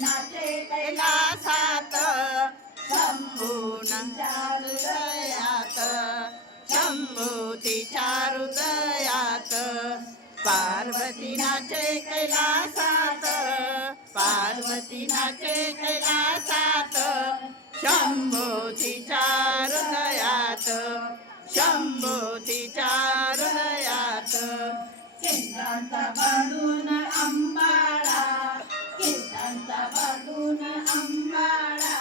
नाचे कैलासात शंभूच्या हृदयात शंभूतीच्या हृदयात पार्वती नाचे कैलासात पार्वती नाचे कैलासात शंभूतीच्या हृदयात शंभूतीच्या हृदयात केसांचा बांधून अंबाळा केसांचा बांधून अंबाळा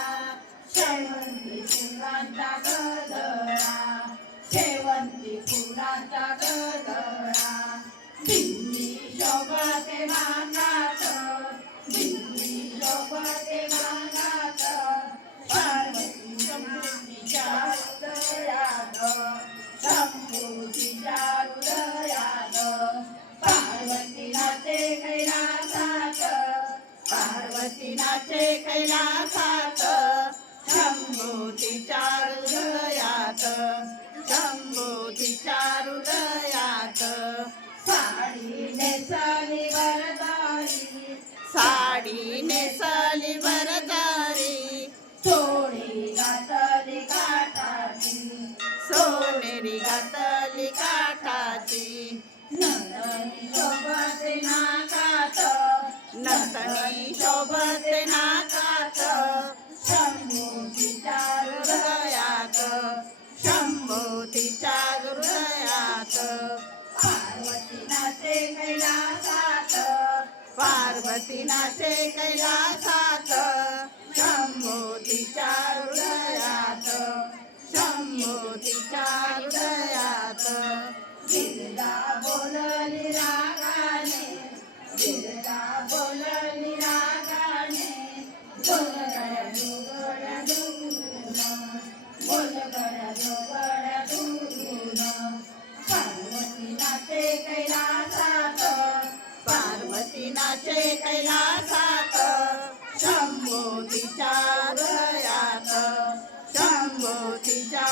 शेवंती फुलांचा गजरा शेवंती फुलांचा गजरा दिल्ली शोभते मानात दिल्ली शोभते मानात पार्वती शंभूच्या हृदयात शंभूच्या हृदयात पार्वती नाचे कैलासात पार्वती नाचे कैलासात शंभूतीच्या हृदयात शंभूतीच्या हृदयात साडी नेसली वरदारी साडी नेसली वरदारी चोळी घातली काठाची सोनेरी घातली काठाची नंदनी शोभते नाकात नंदनी शोभते नाकात शंभूच्या हृदयात शंभूतीच्या हृदयात पार्वती नाचे कैलासात पार्वती नाचे कैलासात शंभूतीच्या हृदयात शंभूतीच्या हृदयात गिरजा बोलली रागाने गिरजा बोलली रागाने बोल गड्या दुगड्या दुरून बोल गड्या दुगड्या दुरून पार्वती नाचे कैलासात पार्वती नाचे कैलासात शंभूतीच्या हृदयात शंभूतीच्या